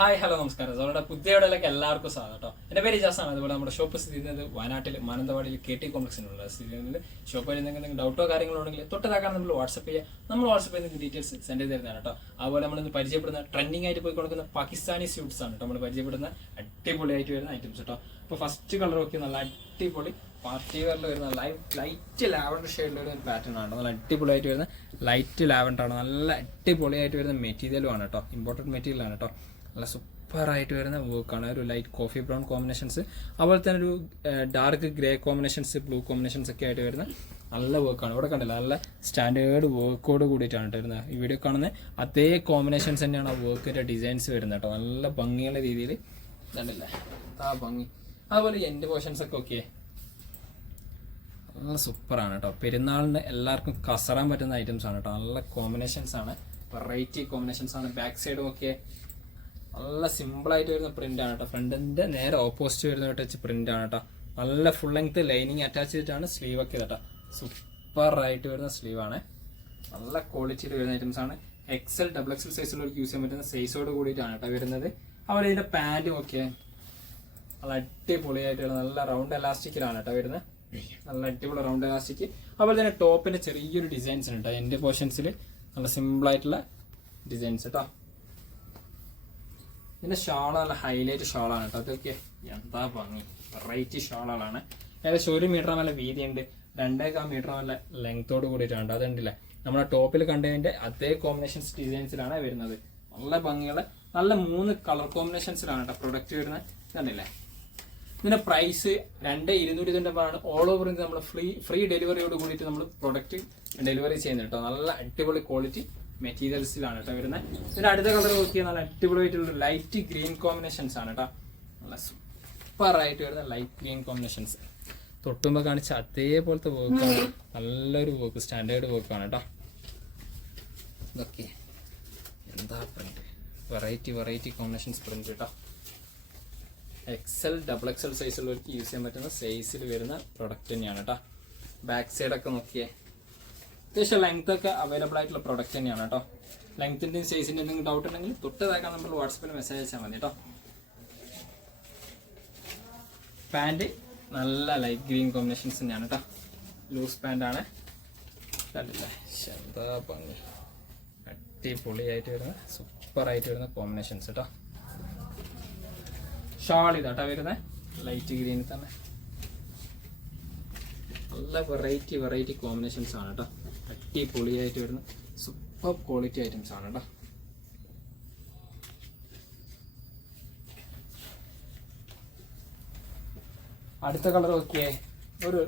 Hi hello നമസ്കാരം. നമ്മുടെ പുതിയവിടയിലേക്ക് എല്ലാവർക്കും സ്വാഗതം കേട്ടോ. എൻ്റെ പേര് ജാസാണ്. അതുപോലെ നമ്മുടെ ഷോപ്പ് സ്ഥിതി ചെയ്യുന്നത് വയനാട്ടിൽ മാനന്തവാടിയിൽ KT കോംപ്ലക്സിനുള്ള സ്ഥിതി ചെയ്യുന്നത്. ഷോപ്പിൽ എന്തെങ്കിലും ഡൗട്ടോ കാര്യങ്ങളോ ഉണ്ടെങ്കിൽ തൊട്ടതാക്കാൻ നമ്മൾ വാട്സപ്പ് ചെയ്യുക. നമ്മൾ വാട്സപ്പ് ചെയ്യുന്ന ഡീറ്റെയിൽസ് സെൻഡ് ചെയ്ത് തരുന്നതാണ് കേട്ടോ. അതുപോലെ നമ്മളിന്ന് പരിചയപ്പെടുന്ന ട്രെൻഡിങ് ആയിട്ട് പോയി കൊടുക്കുന്ന പാകിസ്ഥാനി സ്യൂട്ട്സ് ആണ് കേട്ടോ. നമ്മൾ പരിചയപ്പെടുന്ന അടിപൊളിയായിട്ട് വരുന്ന ഐറ്റംസ് കേട്ടോ. അപ്പോൾ ഫസ്റ്റ് കളർ നോക്കി നല്ല അടിപൊളി പാർട്ടി വെയറിൽ വരുന്ന ലൈറ്റ് ലാവൻഡർ ഷെയ്ഡിൽ വരുന്ന പാറ്റേൺ ആണ്. നല്ല അടിപൊളിയായിട്ട് വരുന്ന ലൈറ്റ് ലാവൻഡർ ആണ്. നല്ല അടിപൊളിയായിട്ട് വരുന്ന മെറ്റീരിയലും ആണ് കേട്ടോ. ഇമ്പോർട്ടൻറ്റ് മെറ്റീരിയൽ ആണ് കേട്ടോ. നല്ല സൂപ്പറായിട്ട് വരുന്ന വർക്കാണ്. ഒരു ലൈറ്റ് കോഫി ബ്രൗൺ കോമ്പിനേഷൻസ്, അതുപോലെ തന്നെ ഒരു dark grey combinations, blue combinations ഒക്കെ ആയിട്ട് വരുന്ന നല്ല വർക്കാണ്. ഇവിടെ കണ്ടില്ല, നല്ല സ്റ്റാൻഡേർഡ് വർക്കോട് കൂടിയിട്ടാണ് വരുന്നത്. ഈ വീഡിയോ കാണുന്ന അതേ കോമ്പിനേഷൻസ് തന്നെയാണ് ആ വർക്കിൻ്റെ ഡിസൈൻസ് വരുന്നത് കേട്ടോ. നല്ല ഭംഗിയുള്ള രീതിയിൽ കണ്ടില്ലേ, ആ ഭംഗി. അതുപോലെ എൻ്റെ പോർഷൻസ് ഒക്കെ ഓക്കെ നല്ല സൂപ്പറാണ് കേട്ടോ. പെരുന്നാളിന് എല്ലാവർക്കും കസറാൻ പറ്റുന്ന ഐറ്റംസ് ആണ് കേട്ടോ. നല്ല കോമ്പിനേഷൻസ് ആണ്, വെറൈറ്റി കോമ്പിനേഷൻസ് ആണ്. ബാക്ക് സൈഡും ഒക്കെ നല്ല സിമ്പിളായിട്ട് വരുന്ന പ്രിന്റ് ആണ് കേട്ടോ. ഫ്രണ്ടിന്റെ നേരെ ഓപ്പോസിറ്റ് വരുന്ന ടച്ച് പ്രിന്റ് ആണ് കേട്ടോ. നല്ല ഫുൾ ലെങ്ത് ലൈനിങ് അറ്റാച്ച് ചെയ്തിട്ടാണ് സ്ലീവ് ഒക്കെ കേട്ടോ. സൂപ്പറായിട്ട് വരുന്ന സ്ലീവ് ആണ്. നല്ല ക്വാളിറ്റിയിൽ വരുന്ന ഐറ്റംസ് ആണ്. XL XXL സൈസിലുള്ളവർക്ക് യൂസ് ചെയ്യാൻ പറ്റുന്ന സൈസോട് കൂടിയിട്ടാണ് കേട്ടോ വരുന്നത്. അതുപോലെ ഇതിന്റെ പാൻറ്റും ഒക്കെ നല്ല അടിപൊളിയായിട്ട് വരുന്നത്. നല്ല റൗണ്ട് എലാസ്റ്റിക്കിലാണ് കേട്ടോ വരുന്നത്. നല്ല അടിപൊളി റൗണ്ട് എലാസ്റ്റിക്. അതുപോലെ തന്നെ ടോപ്പിന്റെ ചെറിയൊരു ഡിസൈൻസ് ഉണ്ട് കേട്ടോ. എൻ്റെ പോർഷൻസിൽ നല്ല സിമ്പിളായിട്ടുള്ള ഡിസൈൻസ് കേട്ടോ. ഇതിന്റെ ഷാള് നല്ല ഹൈലൈറ്റ് ഷാളാണ് കേട്ടോ. അതൊക്കെ എന്താ ഭംഗി, വെറൈറ്റി ഷാളുകളാണ്. ഏകദേശം 1 മീറ്റർ നല്ല വീതിയുണ്ട്, 2.25 മീറ്റർ നല്ല ലെങ്ത്തോട് കൂടിയിട്ടുണ്ട്. അതുണ്ടല്ലേ നമ്മുടെ ടോപ്പിൽ കണ്ടതിന്റെ അതേ കോമ്പിനേഷൻസ് ഡിസൈൻസിലാണ് വരുന്നത്. നല്ല ഭംഗിയുള്ള നല്ല 3 കളർ കോമ്പിനേഷൻസിലാണ് കേട്ടോ പ്രൊഡക്റ്റ് വരുന്നത്. കണ്ടില്ലേ, ഇതിന്റെ പ്രൈസ് 2,290 ഓൾ ഓവർ ഇന്ത്യ നമ്മൾ ഫ്രീ ഡെലിവറിയോട് കൂടിയിട്ട് നമ്മൾ പ്രൊഡക്റ്റ് ഡെലിവറി ചെയ്യുന്നത് കേട്ടോ. നല്ല അടിപൊളി ക്വാളിറ്റി മെറ്റീരിയൽസിലാണ് കേട്ടോ വരുന്നത്. ഇതിന്റെ അടുത്ത കളർ നോക്കിയാൽ നല്ല അടിപൊളിയായിട്ടുള്ള ലൈറ്റ് ഗ്രീൻ കോമ്പിനേഷൻസ് ആണ് കേട്ടോ. നല്ല സൂപ്പറായിട്ട് വരുന്ന ലൈറ്റ് ഗ്രീൻ കോമ്പിനേഷൻസ്. തൊട്ടുമ്പോൾ കാണിച്ച അതേപോലത്തെ വർക്കാണ്. നല്ലൊരു വർക്ക്, സ്റ്റാൻഡേർഡ് വർക്കാണ് കേട്ടോ. ഇതൊക്കെ എന്താ പ്രിന്റ്, വെറൈറ്റി കോമ്പിനേഷൻസ് പ്രിന്റ് കേട്ടോ. XL XXL സൈസുള്ളവർക്ക് യൂസ് ചെയ്യാൻ പറ്റുന്ന സൈസിൽ വരുന്ന പ്രൊഡക്റ്റ് തന്നെയാണ് കേട്ടോ. ബാക്ക് സൈഡൊക്കെ നോക്കിയേ അത്യാവശ്യം ലെങ്ത് ഒക്കെ അവൈലബിൾ ആയിട്ടുള്ള പ്രൊഡക്റ്റ് തന്നെയാണ് കേട്ടോ. ലെങ്ത്തിൻ്റെയും സൈസിൻ്റെ എന്തെങ്കിലും ഡൗട്ട് ഉണ്ടെങ്കിൽ തൊട്ടതാക്കാൻ നമ്മൾ വാട്സപ്പിൽ മെസ്സേജ് അയച്ചാൽ മതി കേട്ടോ. പാൻറ് നല്ല ലൈറ്റ് ഗ്രീൻ കോമ്പിനേഷൻസ് തന്നെയാണ് കേട്ടോ. ലൂസ് പാൻ്റാണ്. കണ്ടില്ലേ, എന്താ ഭംഗി, അടിപൊളിയായിട്ട് വരുന്ന സൂപ്പറായിട്ട് വരുന്ന കോമ്പിനേഷൻസ് കേട്ടോ. ഷാൾ ഇതാട്ടോ വരുന്നത് ലൈറ്റ് ഗ്രീനിൽ തന്നെ. നല്ല വെറൈറ്റി കോമ്പിനേഷൻസ് ആണ് കേട്ടോ. അടിപൊളിയായിട്ട് വരുന്ന സൂപ്പർ ക്വാളിറ്റി ഐറ്റംസ് ആണ് കേട്ടോ. അടുത്ത കളർ നോക്കിയേ, ഒരു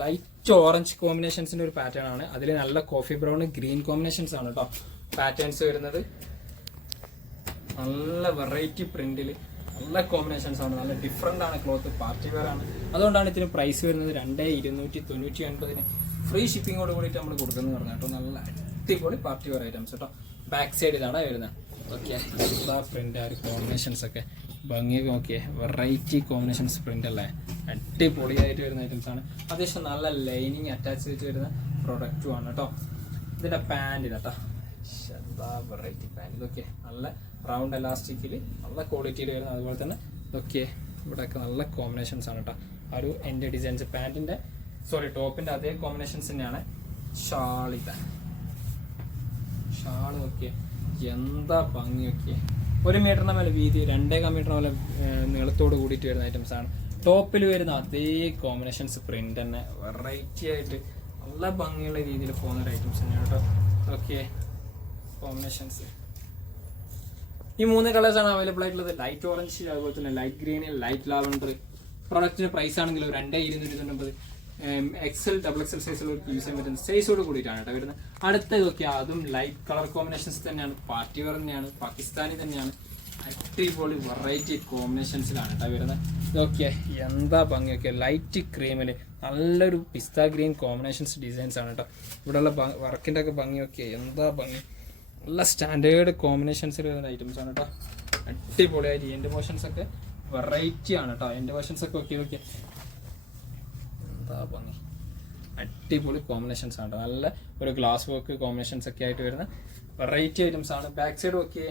ലൈറ്റ് ഓറഞ്ച് കോമ്പിനേഷൻസിന്റെ ഒരു പാറ്റേൺ ആണ്. അതിൽ നല്ല കോഫി ബ്രൗൺ ഗ്രീൻ കോമ്പിനേഷൻസ് ആണ് കേട്ടോ പാറ്റേൺസ് വരുന്നത്. നല്ല വെറൈറ്റി പ്രിന്റിൽ നല്ല കോമ്പിനേഷൻസ് ആണ്. നല്ല ഡിഫറെന്റ് ആണ് ക്ലോത്ത്, പാർട്ടി വെയർ ആണ്. അതുകൊണ്ടാണ് ഇതിന് പ്രൈസ് വരുന്നത് 2,299 ഫ്രീ ഷിപ്പിങ്ങോട് കൂടിയിട്ട് നമ്മൾ കൊടുക്കുന്നത് പറഞ്ഞു കേട്ടോ. നല്ല അടിപൊളി പാർട്ടി വെയർ ഐറ്റംസ് കേട്ടോ. ബാക്ക് സൈഡ് ഇതാണ് വരുന്നത്. ഓക്കെ, എന്താ പ്രിന്റ്, ആ ഒരു കോമ്പിനേഷൻസ് ഒക്കെ ഭംഗി നോക്കിയേ, വെറൈറ്റി കോമ്പിനേഷൻസ് പ്രിന്റ് അല്ലേ, അടിപൊളിയായിട്ട് വരുന്ന ഐറ്റംസ് ആണ്. അത്യാവശ്യം നല്ല ലൈനിങ് അറ്റാച്ച് ചെയ്തിട്ട് വരുന്ന പ്രൊഡക്റ്റും ആണ് കേട്ടോ. ഇതിന്റെ പാൻറ് കേട്ടോ, എന്താ വെറൈറ്റി പാൻറ്. ഇതൊക്കെ നല്ല റൗണ്ട് എലാസ്റ്റിക്കിൽ നല്ല ക്വാളിറ്റിയിൽ വരുന്നത്. അതുപോലെ തന്നെ ഇതൊക്കെ ഇവിടെയൊക്കെ നല്ല കോമ്പിനേഷൻസ് ആണ് കേട്ടോ. ആ ഒരു എൻ്റെ ഡിസൈൻസ് പാൻറ്റിൻ്റെ ടോപ്പിൻ്റെ അതേ കോമ്പിനേഷൻസ് തന്നെയാണ്. ഷാളിത ഷാൾ നോക്കിയേ, എന്താ ഭംഗി നോക്കിയേ. 1 മീറ്ററിന് മേലെ വീതി, 2.25 മീറ്റർ മേലെ നീളത്തോട് കൂടിയിട്ട് വരുന്ന ഐറ്റംസ് ആണ്. ടോപ്പിൽ വരുന്ന അതേ കോമ്പിനേഷൻസ് പ്രിന്റ് തന്നെ വെറൈറ്റി ആയിട്ട് നല്ല ഭംഗിയുള്ള രീതിയിൽ പോകുന്ന ഒരു ഐറ്റംസ് തന്നെയാണ് കേട്ടോ. ഓക്കെ, കോമ്പിനേഷൻസ് ഈ 3 കളേഴ്സാണ് അവൈലബിൾ ആയിട്ടുള്ളത്. ലൈറ്റ് ഓറഞ്ച്, അതുപോലെ തന്നെ ലൈറ്റ് ഗ്രീൻ, ലൈറ്റ് ലാവൻഡർ. പ്രൊഡക്റ്റിന് പ്രൈസ് ആണെങ്കിലും 2,290 XL XXL സൈസിൽ യൂസ് ചെയ്യാൻ പറ്റുന്ന സൈസോട് കൂടിയിട്ടാണ് കേട്ടോ വരുന്നത്. അടുത്ത നോക്കിയാൽ അതും ലൈറ്റ് കളർ കോമ്പിനേഷൻസ് തന്നെയാണ്, പാർട്ടി വെയർ തന്നെയാണ്, പാകിസ്ഥാനി തന്നെയാണ്. അടിപൊളി വെറൈറ്റി കോമ്പിനേഷൻസിലാണ് കേട്ടോ വരുന്നത്. ഇതൊക്കെ എന്താ ഭംഗിയൊക്കെ, ലൈറ്റ് ക്രീമിൽ നല്ലൊരു പിസ്ത ഗ്രീൻ കോമ്പിനേഷൻസ് ഡിസൈൻസ് ആണ് കേട്ടോ. ഇവിടെയുള്ള വർക്കിൻ്റെ ഒക്കെ ഭംഗിയൊക്കെ എന്താ ഭംഗി, നല്ല സ്റ്റാൻഡേർഡ് കോമ്പിനേഷൻസിൽ വരുന്ന ഐറ്റംസ് ആണ് കേട്ടോ. അടിപൊളിയായിട്ട് എൻ്റെ മോഷൻസ് ഒക്കെ വെറൈറ്റി ആണ് കേട്ടോ. എൻ്റെ മോഷൻസ് ഒക്കെ ഓക്കെ എന്താ ഭംഗി, അടിപൊളി കോമ്പിനേഷൻസ് ആണ് കേട്ടോ. നല്ല ഒരു ഗ്ലാസ് വർക്ക് കോമ്പിനേഷൻസ് ഒക്കെ ആയിട്ട് വരുന്ന വെറൈറ്റി ഐറ്റംസ് ആണ്. ബാക്ക് സൈഡ് ഓക്കെ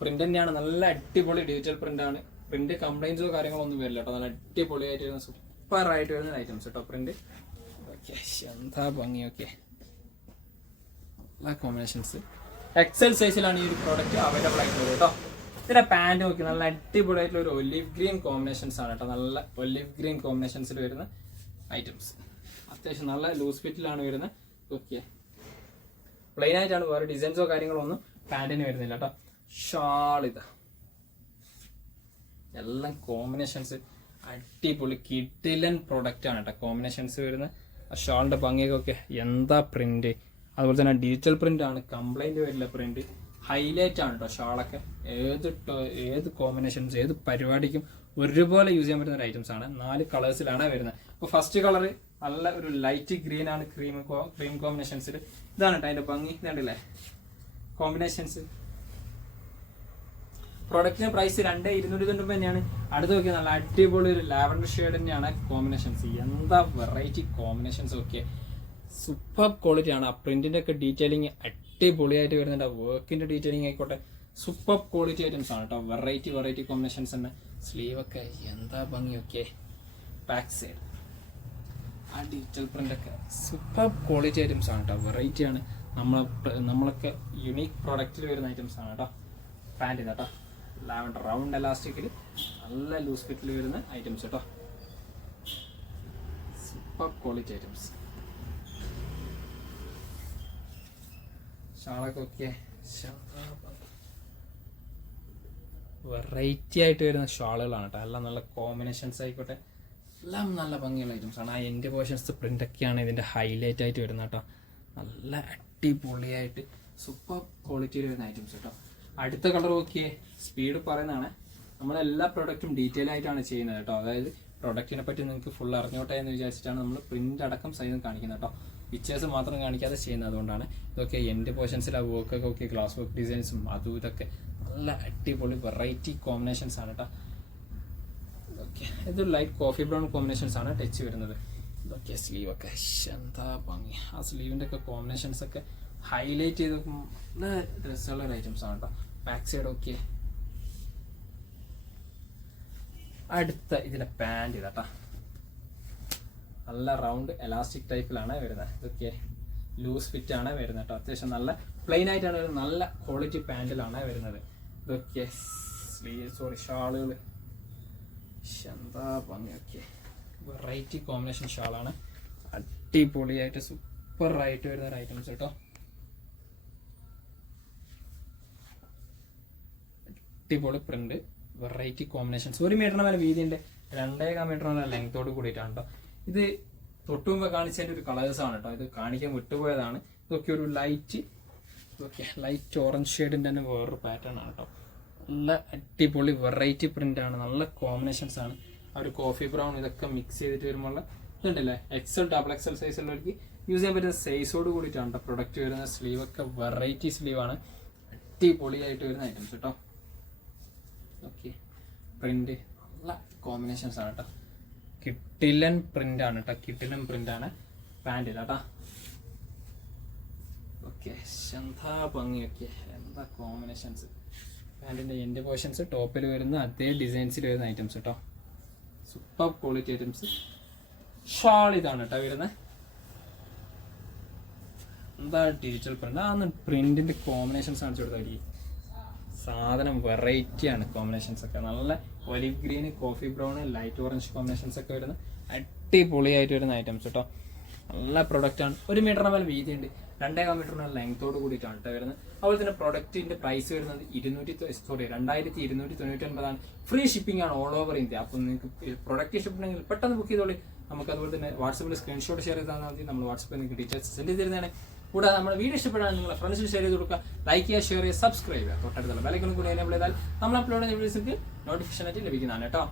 പ്രിന്റ് തന്നെയാണ്, നല്ല അടിപൊളി ഡിജിറ്റൽ പ്രിന്റ് ആണ്. പ്രിന്റ് കംപ്ലൈൻസോ കാര്യങ്ങളോ ഒന്നും വരില്ല കേട്ടോ. നല്ല അടിപൊളിയായിട്ട് വരുന്ന സൂപ്പർ ആയിട്ട് വരുന്ന ഐറ്റംസ് കേട്ടോ പ്രിന്റ്. ഓക്കെ, എന്താ ഭംഗി. ഓക്കെ, എല്ലാ കോമ്പിനേഷൻസ് എക്സൽ സൈസിലാണ് ഈ ഒരു പ്രോഡക്റ്റ് അവൈലബിൾ ആയിട്ടുള്ളത് കേട്ടോ. ഇതിന്റെ പാന്റ് നോക്കി നല്ല അടിപൊളിയായിട്ടുള്ള ഒരു ഒലിവ് ഗ്രീൻ കോമ്പിനേഷൻസ് ആണ് കേട്ടോ. നല്ല ഒലിവ് ഗ്രീൻ കോമ്പിനേഷൻസിൽ വരുന്ന ഐറ്റംസ്. അത്യാവശ്യം നല്ല ലൂസ് ഫിറ്റിലാണ് വരുന്നത്. ഓക്കെ, പ്ലെയിൻ ആയിട്ടാണ്, വേറെ ഡിസൈൻസോ കാര്യങ്ങളോ ഒന്നും പാന്റിന് വരുന്നില്ല കേട്ടോ. ഷാൾ ഇതാ, എല്ലാം കോമ്പിനേഷൻസ് അടിപൊളി കിടിലൻ പ്രൊഡക്റ്റ് ആണ് കേട്ടോ. കോമ്പിനേഷൻസ് വരുന്ന ഷാളിന്റെ ഭംഗിയൊക്കെ എന്താ പ്രിന്റ്. അതുപോലെ തന്നെ ഡിജിറ്റൽ പ്രിന്റ് ആണ്, കംപ്ലൈന്റ് വരില്ല പ്രിന്റ്. ഹൈലൈറ്റ് ആണ് കേട്ടോ ഷാളൊക്കെ. ഏത് കോമ്പിനേഷൻസ് ഏത് പരിപാടിക്കും ഒരുപോലെ യൂസ് ചെയ്യാൻ പറ്റുന്ന ഒരു ഐറ്റംസ് ആണ്. 4 കളേഴ്സിലാണ് വരുന്നത്. അപ്പോൾ ഫസ്റ്റ് കളർ നല്ല ഒരു ലൈറ്റ് ഗ്രീൻ ആണ്, ക്രീം കോമ്പിനേഷൻസിൽ. ഇതാണ് കേട്ടോ അതിന്റെ ഭംഗി. ഇതുണ്ടല്ലേ കോമ്പിനേഷൻസ്. പ്രൊഡക്റ്റിന് പ്രൈസ് 2290 തന്നെയാണ്. അടുത്ത് നോക്കിയാൽ നല്ല അടിപൊളി ഒരു ലാവൻഡർ ഷെയ്ഡ് തന്നെയാണ് കോമ്പിനേഷൻസ്. എന്താ വെറൈറ്റി കോമ്പിനേഷൻസ്. ഒക്കെ സൂപ്പർ ക്വാളിറ്റി ആണ്. ആ പ്രിന്റിന്റെ ഒക്കെ ഡീറ്റെയിലിംഗ് അടിപൊളിയായിട്ട് വരുന്നുണ്ട്. വർക്കിന്റെ ഡീറ്റെയിലിംഗ് ആയിക്കോട്ടെ സൂപ്പർ ക്വാളിറ്റി ഐറ്റംസ് ആണ് കേട്ടോ. വെറൈറ്റി കോമ്പിനേഷൻസ് തന്നെ. സ്ലീവ് ഒക്കെ എന്താ ഭംഗി. ഒക്കെ ബാക്ക് സൈഡ് ആ ഡിജിറ്റൽ പ്രിന്റ് ഒക്കെ സൂപ്പർ ക്വാളിറ്റി ഐറ്റംസ് ആണ് കേട്ടോ. വെറൈറ്റി ആണ്. നമ്മളൊക്കെ യുണീക്ക് പ്രൊഡക്റ്റിൽ വരുന്ന ഐറ്റംസ് ആണ് കേട്ടോ. പാൻറ് കേട്ടോ, ലാവൻഡർ റൗണ്ട് എലാസ്റ്റിക്കിൽ നല്ല ലൂസ് ഫിറ്റിൽ വരുന്ന ഐറ്റംസ് കേട്ടോ. Super quality items. ഷാളൊക്കെ ഓക്കെ വെറൈറ്റി ആയിട്ട് വരുന്ന ഷാളുകളാണ് കേട്ടോ. എല്ലാം നല്ല കോമ്പിനേഷൻസ് ആയിക്കോട്ടെ എല്ലാം നല്ല ഭംഗിയുള്ള ഐറ്റംസ് ആണ്. ആ എൻ്റെ പോർഷൻസ് പ്രിൻ്റൊക്കെയാണ് ഇതിൻ്റെ ഹൈലൈറ്റ് ആയിട്ട് വരുന്നത് കേട്ടോ. നല്ല അടിപൊളിയായിട്ട് സൂപ്പർ ക്വാളിറ്റിയിൽ വരുന്ന ഐറ്റംസ് കേട്ടോ. അടുത്ത കളർ നോക്കിയേ, സ്പീഡ് പറയുന്നതാണ്. നമ്മളെല്ലാ പ്രൊഡക്റ്റും ഡീറ്റെയിൽ ആയിട്ടാണ് ചെയ്യുന്നത് കേട്ടോ. അതായത് പ്രൊഡക്റ്റിനെ പറ്റി നിങ്ങൾക്ക് ഫുൾ അറിഞ്ഞോട്ടെ എന്ന് വിചാരിച്ചിട്ടാണ് നമ്മൾ പ്രിന്റ് അടക്കം സൈസും കാണിക്കുന്നത് കേട്ടോ. പിക്ചേഴ്സ് മാത്രം കാണിക്കാതെ ചെയ്യുന്നത്. അതുകൊണ്ടാണ് ഇതൊക്കെ എൻ്റെ പോർഷൻസിൽ ആ വർക്കൊക്കെ ഓക്കെ, ഗ്ലാസ് വർക്ക് ഡിസൈൻസും അതും ഇതൊക്കെ നല്ല അടിപൊളി വെറൈറ്റി കോമ്പിനേഷൻസ് ആണ് കേട്ടോ. ഓക്കെ, ഇതൊരു ലൈറ്റ് കോഫി ബ്രൗൺ കോമ്പിനേഷൻസ് ആണ് ടച്ച് വരുന്നത്. ഇതൊക്കെ സ്ലീവ് ഒക്കെ എന്താ ഭംഗി. ആ സ്ലീവിൻ്റെ ഒക്കെ കോമ്പിനേഷൻസ് ഒക്കെ ഹൈലൈറ്റ് ചെയ്ത് നല്ല രസമുള്ള ഐറ്റംസ് ആണ് കേട്ടോ. Back side okay. അടുത്ത ഇതിലെ പാൻറ് ഇതാട്ടാ, നല്ല റൗണ്ട് എലാസ്റ്റിക് ടൈപ്പിലാണ് വരുന്നത്. ഇതൊക്കെ ലൂസ് ഫിറ്റ് ആണ് വരുന്നത് കേട്ടോ. അത്യാവശ്യം നല്ല പ്ലെയിൻ ആയിട്ടാണ് വരുന്നത്. നല്ല ക്വാളിറ്റി പാൻറ്റിലാണ് വരുന്നത്. ഇതൊക്കെ ഷാളുകൾ എന്താ ഭംഗിയൊക്കെ വെറൈറ്റി കോമ്പിനേഷൻ ഷാളാണ്. അടിപൊളിയായിട്ട് സൂപ്പർ ആയിട്ട് വരുന്ന ഒരു ഐറ്റംസ് കേട്ടോ. അടിപൊളി പ്രിന്റ്, വെറൈറ്റി കോമ്പിനേഷൻസ്. 1 മീറ്ററിന് മേലെ വീതിയുണ്ട്, 2.5 മീറ്ററിന് ലെങ്ത്തോട് കൂടിയിട്ടാണ് കേട്ടോ. ഇത് തൊട്ട് മുമ്പ് കാണിച്ചതിൻ്റെ ഒരു കളേഴ്സ് ആണ് കേട്ടോ. ഇത് കാണിക്കാൻ വിട്ടുപോയതാണ്. ഇതൊക്കെ ഒരു ലൈറ്റ് ഓറഞ്ച് ഷെയ്ഡിൻ്റെ തന്നെ വേറൊരു പാറ്റേൺ ആണ് കേട്ടോ. നല്ല അടിപൊളി വെറൈറ്റി പ്രിന്റ് ആണ്. നല്ല കോമ്പിനേഷൻസ് ആണ്. ആ ഒരു കോഫി ബ്രൗൺ ഇതൊക്കെ മിക്സ് ചെയ്തിട്ട് വരുമ്പോൾ ഇതുണ്ടല്ലേ, XL ഡബിൾ XL സൈസുള്ളവർക്ക് യൂസ് ചെയ്യാൻ പറ്റുന്ന സൈസോട് കൂടിയിട്ടാണ് കേട്ടോ പ്രൊഡക്റ്റ് വരുന്നത്. സ്ലീവ് ഒക്കെ വെറൈറ്റി സ്ലീവാണ്. അടിപൊളിയായിട്ട് വരുന്ന ഐറ്റംസ് കേട്ടോ. ഓക്കെ, പ്രിന്റ് നല്ല കോമ്പിനേഷൻസ് ആണ് കേട്ടോ. കിട്ടിലൻ പ്രിന്റ് ആണ് കേട്ടോ. കിട്ടിലൻ പ്രിന്റ് ആണ് പാൻറ് കേട്ടോ. ഓക്കെ, എന്താ ഭംഗിയൊക്കെ, എന്താ കോമ്പിനേഷൻസ്. പാൻറ്റിന്റെ എൻഡ് പോർഷൻസ് ടോപ്പിൽ വരുന്ന അതേ ഡിസൈൻസിൽ വരുന്ന ഐറ്റംസ് കേട്ടോ. Super quality items. ഷാൾ ഇതാണ് കേട്ടോ വരുന്നത്. എന്താ ഡിജിറ്റൽ പ്രിന്റ്. ആ പ്രിന്റിന്റെ കോമ്പിനേഷൻസ് കാണിച്ചു കൊടുത്താൽ സാധനം വെറൈറ്റി ആണ്. കോമ്പിനേഷൻസ് ഒക്കെ നല്ല olive green, coffee brown, light orange combinations ഒക്കെ വരുന്ന അടിപൊളിയായിട്ട് വരുന്ന ഐറ്റംസ് കേട്ടോ. നല്ല പ്രൊഡക്റ്റ് ആണ്. 1 മീറ്ററിന് മേലെ വീതിയുണ്ട്, 2.5 മീറ്ററിന് ലെങ്ത്തോട് കൂടിയിട്ടാണ് കേട്ടോ വരുന്നത്. അതുപോലെ തന്നെ പ്രൊഡക്റ്റിന്റെ പ്രൈസ് വരുന്നത് 2299 ഫ്രീ ഷിപ്പിംഗ് ആണ് ഓൾ ഓവർ ഇന്ത്യ. അപ്പോൾ നിങ്ങൾക്ക് പ്രൊഡക്റ്റ് ഇഷ്ടപ്പെട്ടെങ്കിൽ പെട്ടെന്ന് ബുക്ക് ചെയ്തോളി. നമുക്ക് അതുപോലെ തന്നെ വാട്സപ്പിൽ സ്ക്രീൻഷോട്ട് ഷെയർ ചെയ്താൽ മതി. നമ്മൾ വാട്സപ്പിൽ നിങ്ങൾക്ക് ഡീറ്റെയിൽസ് സെൻഡ് ചെയ്ത് തരുന്നതാണ്. കൂടാതെ നമ്മുടെ വീഡിയോ ഇഷ്ടപ്പെടാൻ നിങ്ങളുടെ ഫ്രണ്ട്സിന് ഷെയർ ചെയ്ത് കൊടുക്കുക, ലൈക്ക് ചെയ്യുക, ഷെയർ ചെയ്യുക, സബ്സ്ക്രൈബ് ചെയ്യുക. തൊട്ടടുത്തുള്ള ബെൽ ഐക്കൺ കൂടി എനേബിൾ ചെയ്താൽ നമ്മൾ അപ്ലോഡ് ചെയ്യുന്ന വീഡിയോസിലേക്ക് നോട്ടിഫിക്കേഷൻ ആയിട്ട് ലഭിക്കുന്നതാണ് കേട്ടോ.